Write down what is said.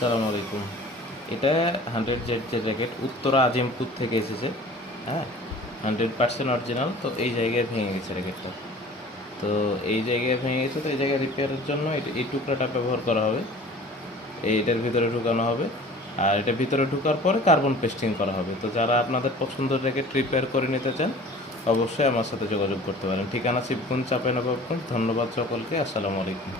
সালাম আলাইকুম। এটা 100 জেড র্যাকেট উত্তরা আজিমপুর থেকে এসেছে। হ্যাঁ, 100% অরিজিনাল। তো এই জায়গায় ভেঙে গেছে র্যাকেটটা। তো এই জায়গায় ভেঙে গেছে, তো এই জায়গায় রিপেয়ারের জন্য এই টুকরাটা ব্যবহার করা হবে। এইটার ভিতরে ঢুকানো হবে, আর এটার ভিতরে ঢুকার পরে কার্বন পেস্টিং করা হবে। তো যারা আপনাদের পছন্দের র্যাকেট রিপেয়ার করে নিতে চান, অবশ্যই আমার সাথে যোগাযোগ করতে পারেন। ঠিকানা শিবগঞ্জ, চাঁপাইনবাবগঞ্জ। ধন্যবাদ সকলকে। আসসালামু আলাইকুম।